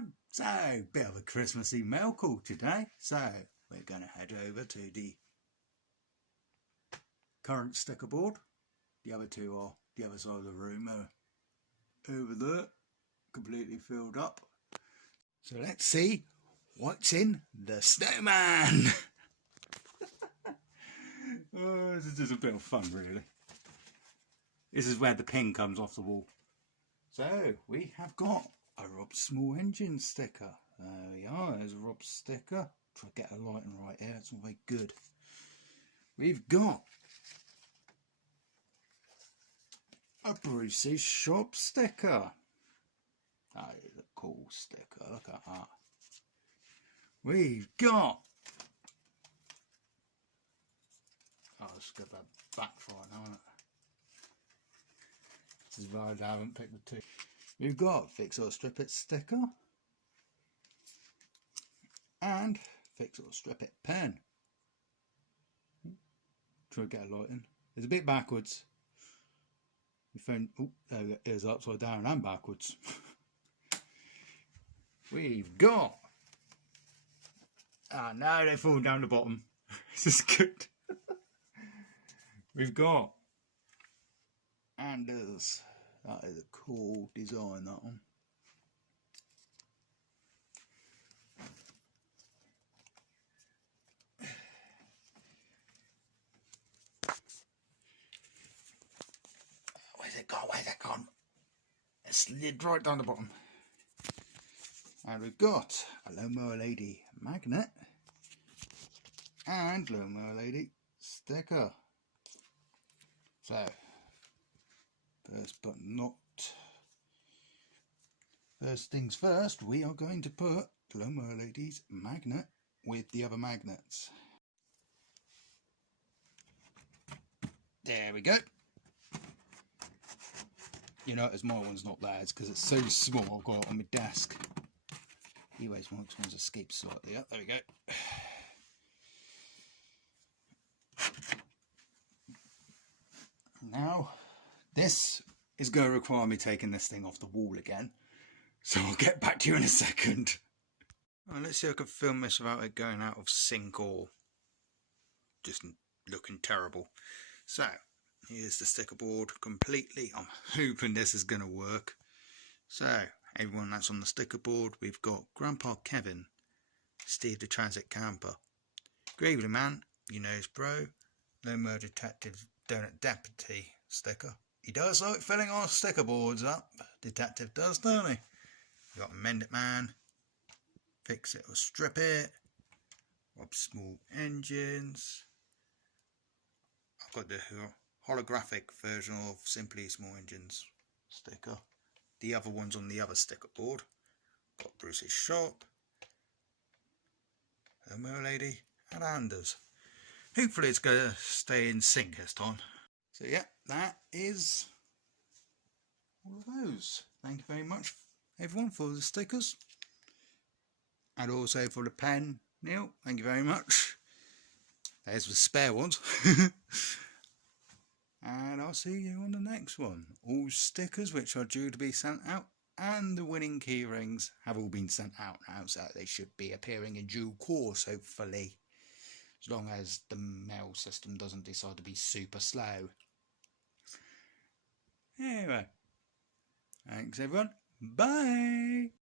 everyone. So, bit of a Christmassy mail call today. So, we're going to head over to the current sticker board. The other two are the other side of the room, over there, completely filled up. So let's see what's in the snowman. Oh, this is just a bit of fun, really. This is where the pin comes off the wall. So we have got a Rob Small Engine sticker. There we are, there's a Rob sticker. Try to get a lighting right here, it's not very good. We've got a Bruce's Shop sticker. That is a cool sticker, look at that. We've got, let's get that back for it now, isn't it? This is why I haven't picked the two. We've got Fixit Stripit sticker and Fixit Stripit pen. Try to get a light in. It's a bit backwards. We found, oh, there it is, upside down and backwards. We've got, now they're falling down the bottom. This is good. We've got Anders. That is a cool design, that one. Where's it gone? Where's it gone? It slid right down the bottom. And we've got a Lawnmower Lady magnet and Lawnmower Lady sticker. So, first things first, we are going to put the Lawnmower Lady's magnet with the other magnets. There we go. You notice my one's not there, it's because it's so small I've got it on my desk. Anyways, my one's escaped slightly up. There we go. Now, this is going to require me taking this thing off the wall again. So I'll get back to you in a second. Well, let's see if I can film this without it going out of sync or just looking terrible. So, here's the sticker board completely. I'm hoping this is going to work. So, everyone that's on the sticker board, we've got Grandpa Kevin, Steve the Transit Camper, Gravely Man, You Knows Bro, Lawnmower Detective Donut Deputy sticker. He does like filling our sticker boards up. Detective does, don't he? We've got Mend It Man, Fixit or Strip It, Rob Small Engines. I've got the holographic version of Simply Small Engines sticker. The other one's on the other sticker board. Got Bruce's Shop, Lawnmower Lady, and Anders. Hopefully it's going to stay in sync this time. So yeah, that is all of those. Thank you very much, everyone, for the stickers. And also for the pen, Neil. Thank you very much. There's the spare ones. And I'll see you on the next one. All stickers which are due to be sent out and the winning key rings have all been sent out now, so they should be appearing in due course, hopefully. As long as the mail system doesn't decide to be super slow. Anyway, thanks everyone. Bye!